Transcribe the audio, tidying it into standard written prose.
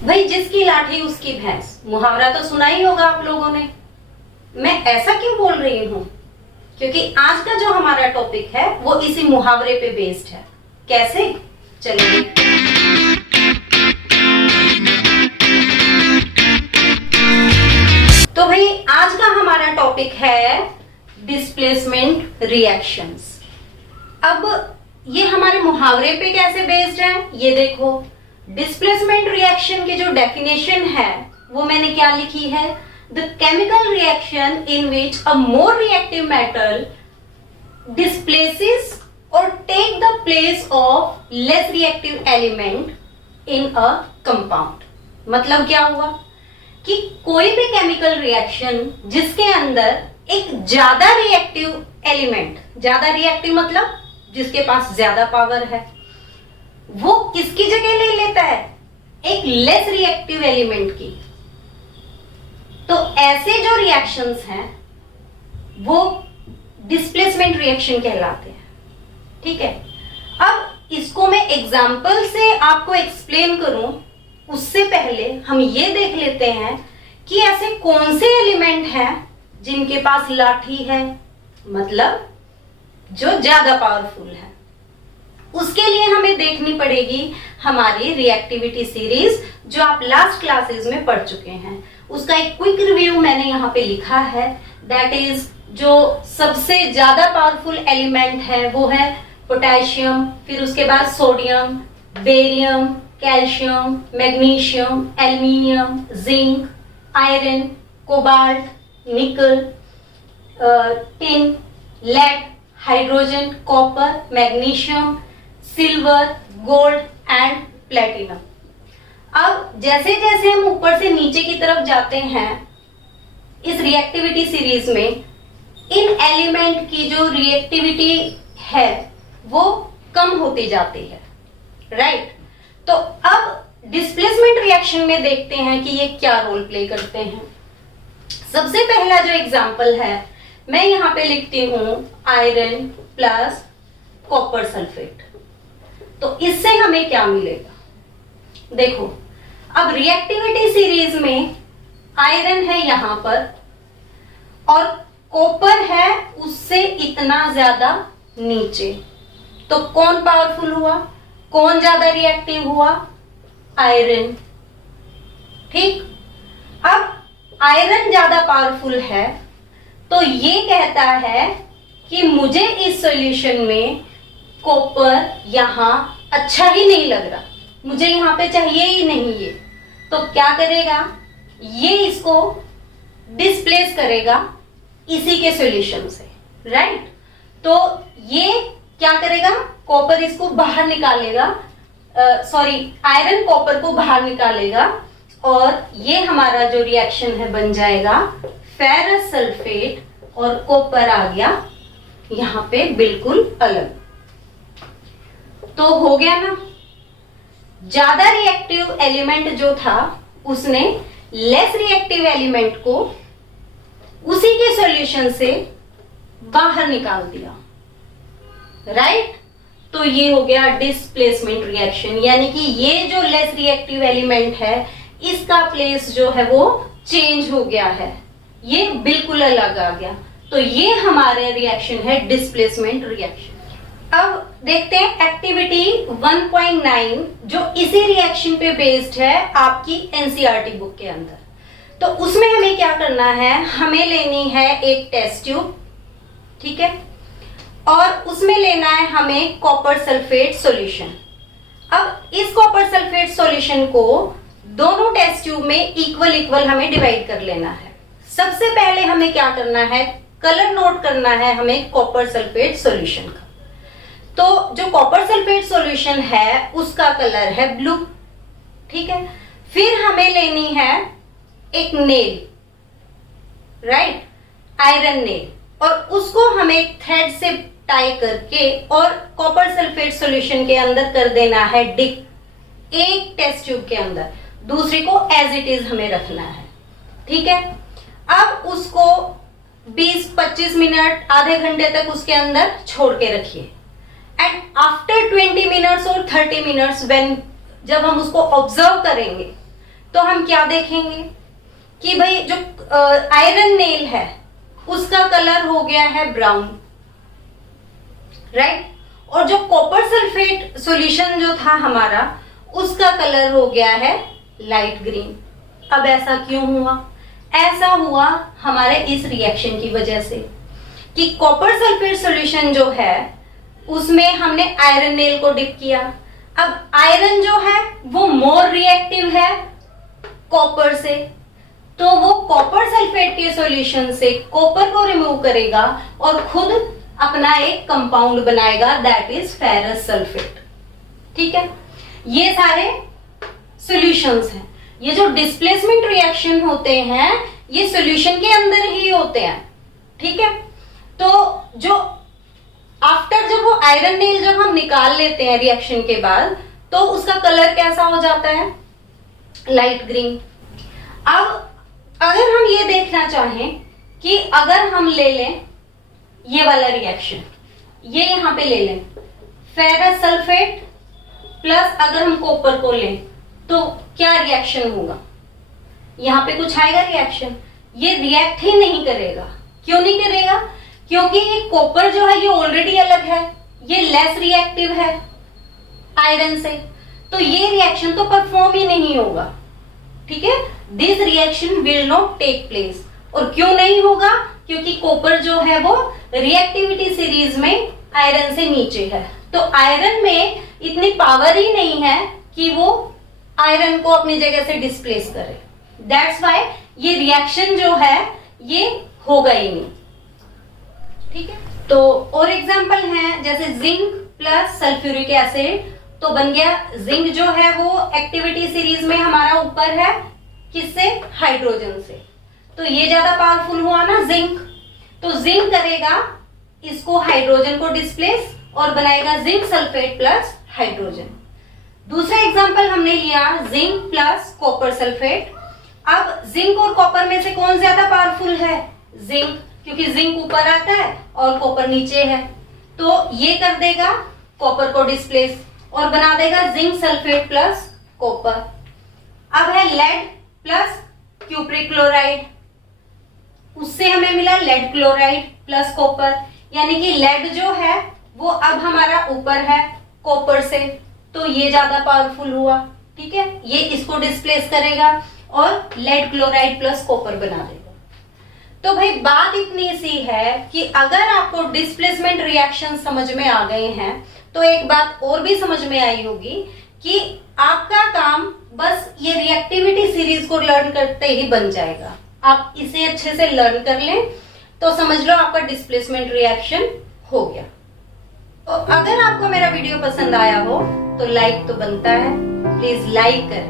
भाई जिसकी लाठी उसकी भैंस, मुहावरा तो सुना ही होगा आप लोगों ने। मैं ऐसा क्यों बोल रही हूँ? क्योंकि आज का जो हमारा टॉपिक है वो इसी मुहावरे पे बेस्ड है। कैसे? चलिए। तो भाई आज का हमारा टॉपिक है डिस्प्लेसमेंट रिएक्शंस। अब ये हमारे मुहावरे पे कैसे बेस्ड है ये देखो। डिस्प्लेसमेंट रिएक्शन की जो डेफिनेशन है वो मैंने क्या लिखी है, the chemical reaction in which a more reactive metal displaces और take the place of less reactive element in a compound. मतलब क्या हुआ कि कोई भी केमिकल रिएक्शन जिसके अंदर एक ज्यादा रिएक्टिव एलिमेंट, ज्यादा रिएक्टिव मतलब जिसके पास ज्यादा पावर है, वो किसकी जगह ले लेता है? एक लेस रिएक्टिव एलिमेंट की। तो ऐसे जो रिएक्शंस हैं वो डिस्प्लेसमेंट रिएक्शन कहलाते हैं। ठीक है, अब इसको मैं एग्जांपल से आपको एक्सप्लेन करूं उससे पहले हम ये देख लेते हैं कि ऐसे कौन से एलिमेंट हैं जिनके पास लाठी है, मतलब जो ज्यादा पावरफुल है। उसके लिए हमें देखनी पड़ेगी हमारी रिएक्टिविटी सीरीज जो आप लास्ट क्लासेस में पढ़ चुके हैं। उसका एक क्विक रिव्यू मैंने यहाँ पे लिखा है। दैट इज जो सबसे ज्यादा पावरफुल एलिमेंट है वो है पोटेशियम, फिर उसके बाद sodium, barium, calcium, magnesium, aluminium, zinc, iron, cobalt, nickel, tin, lead, hydrogen, copper, magnesium, silver, gold and platinum. अब जैसे जैसे हम ऊपर से नीचे की तरफ जाते हैं इस रिएक्टिविटी सीरीज में, इन एलिमेंट की जो रिएक्टिविटी है वो कम होती जाती है, राइट? तो अब डिस्प्लेसमेंट रिएक्शन में देखते हैं कि ये क्या रोल प्ले करते हैं। सबसे पहला जो एग्जांपल है मैं यहाँ पे लिखती हूं आयरन प्लस कॉपर सल्फेट। तो इससे हमें क्या मिलेगा? देखो, अब रिएक्टिविटी सीरीज में आयरन है यहां पर और कॉपर है उससे इतना ज्यादा नीचे। तो कौन पावरफुल हुआ, कौन ज्यादा रिएक्टिव हुआ? आयरन। ठीक, अब आयरन ज्यादा पावरफुल है तो ये कहता है कि मुझे इस सॉल्यूशन में कॉपर यहां अच्छा ही नहीं लग रहा, मुझे यहां पे चाहिए ही नहीं ये। तो क्या करेगा? ये इसको डिस्प्लेस करेगा इसी के सॉल्यूशन से, राइट? तो ये क्या करेगा? कॉपर इसको बाहर निकालेगा, आयरन कॉपर को बाहर निकालेगा और ये हमारा जो रिएक्शन है बन जाएगा फेरस सल्फेट और कॉपर आ गया यहां पे बिल्कुल अलग। तो हो गया ना, ज्यादा रिएक्टिव एलिमेंट जो था उसने लेस रिएक्टिव एलिमेंट को उसी के सॉल्यूशन से बाहर निकाल दिया, राइट? तो ये हो गया डिस्प्लेसमेंट रिएक्शन, यानी कि ये जो लेस रिएक्टिव एलिमेंट है इसका प्लेस जो है वो चेंज हो गया है, ये बिल्कुल अलग आ गया। तो ये हमारे रिएक्शन है डिस्प्लेसमेंट रिएक्शन। अब देखते हैं एक्टिविटी 1.9 जो इसी रिएक्शन पे बेस्ड है आपकी एनसीईआरटी बुक के अंदर। तो उसमें हमें क्या करना है, हमें लेनी है एक टेस्ट ट्यूब, ठीक है, और उसमें लेना है हमें कॉपर सल्फेट सॉल्यूशन। अब इस कॉपर सल्फेट सॉल्यूशन को दोनों टेस्ट ट्यूब में इक्वल इक्वल हमें डिवाइड कर लेना है। सबसे पहले हमें क्या करना है, कलर नोट करना है हमें कॉपर सल्फेट सॉल्यूशन का। तो जो कॉपर सल्फेट सॉल्यूशन है उसका कलर है ब्लू, ठीक है। फिर हमें लेनी है एक नेल, राइट, आयरन नेल, और उसको हमें थ्रेड से टाई करके और कॉपर सल्फेट सॉल्यूशन के अंदर कर देना है डिप एक टेस्ट ट्यूब के अंदर, दूसरी को एज इट इज हमें रखना है, ठीक है। अब उसको 20-25 मिनट, आधे घंटे तक उसके अंदर छोड़ के रखिए। एंड आफ्टर 20 मिनट्स और 30 मिनट्स व्हेन, जब हम उसको ऑब्जर्व करेंगे तो हम क्या देखेंगे कि भाई जो आयरन नेल है उसका कलर हो गया है ब्राउन, राइट, और जो कॉपर सल्फेट सॉल्यूशन जो था हमारा उसका कलर हो गया है लाइट ग्रीन। अब ऐसा क्यों हुआ? ऐसा हुआ हमारे इस रिएक्शन की वजह से कि कॉपर सल्फेट सॉल्यूशन जो है उसमें हमने आयरन नेल को डिप किया। अब आयरन जो है वो मोर रिएक्टिव है कॉपर से, तो वो कॉपर सल्फेट के सॉल्यूशन से कॉपर को रिमूव करेगा और खुद अपना एक कंपाउंड बनाएगा, दैट इज फेरस सल्फेट। ठीक है, ये सारे सॉल्यूशंस हैं। ये जो डिस्प्लेसमेंट रिएक्शन होते हैं ये सॉल्यूशन के अंदर ही होते हैं। ठीक है, तो जो आफ्टर जब वो आयरन नेल जब हम निकाल लेते हैं रिएक्शन के बाद, तो उसका कलर कैसा हो जाता है? Light green. अब अगर हम ये देखना चाहें कि अगर हम ले लें ये वाला रिएक्शन, ये यहां पे ले लें फेरस सल्फेट प्लस अगर हम कॉपर को लें तो क्या रिएक्शन होगा? यहां पे कुछ आएगा रिएक्शन? ये रिएक्ट ही नहीं करेगा। क्यों नहीं करेगा? क्योंकि ये कॉपर जो है ये ऑलरेडी अलग है, ये लेस रिएक्टिव है आयरन से, तो ये रिएक्शन तो परफॉर्म ही नहीं होगा। ठीक है, this reaction will not take place. और क्यों नहीं होगा? क्योंकि कॉपर जो है वो रिएक्टिविटी सीरीज में आयरन से नीचे है, तो आयरन में इतनी पावर ही नहीं है कि वो आयरन को अपनी जगह से डिस्प्लेस करे। दैट्स वाई ये रिएक्शन जो है ये होगा ही नहीं। ठीक है, तो और एग्जांपल है जैसे जिंक प्लस सल्फ्यूरिक एसिड, तो बन गया जिंक जो है वो एक्टिविटी सीरीज में हमारा ऊपर है किससे? हाइड्रोजन से, तो ये ज्यादा पावरफुल हुआ ना जिंक, तो जिंक करेगा इसको हाइड्रोजन को डिस्प्लेस और बनाएगा जिंक सल्फेट प्लस हाइड्रोजन। दूसरा एग्जांपल हमने लिया जिंक प्लस कॉपर सल्फेट। अब जिंक और कॉपर में से कौन ज्यादा पावरफुल है? जिंक, क्योंकि जिंक ऊपर आता है और कॉपर नीचे है, तो ये कर देगा कॉपर को डिस्प्लेस और बना देगा जिंक सल्फेट प्लस कॉपर। अब है लेड प्लस क्यूप्रिक क्लोराइड, उससे हमें मिला लेड क्लोराइड प्लस कॉपर, यानी कि लेड जो है वो अब हमारा ऊपर है कॉपर से, तो ये ज्यादा पावरफुल हुआ। ठीक है, ये इसको डिस्प्लेस करेगा और लेड क्लोराइड प्लस कॉपर बना देगा। तो भाई बात इतनी सी है कि अगर आपको डिस्प्लेसमेंट रिएक्शन समझ में आ गए हैं तो एक बात और भी समझ में आई होगी कि आपका काम बस ये रिएक्टिविटी सीरीज को लर्न करते ही बन जाएगा। आप इसे अच्छे से लर्न कर लें तो समझ लो आपका डिस्प्लेसमेंट रिएक्शन हो गया। तो अगर आपको मेरा वीडियो पसंद आया हो तो लाइक तो बनता है, प्लीज लाइक करें।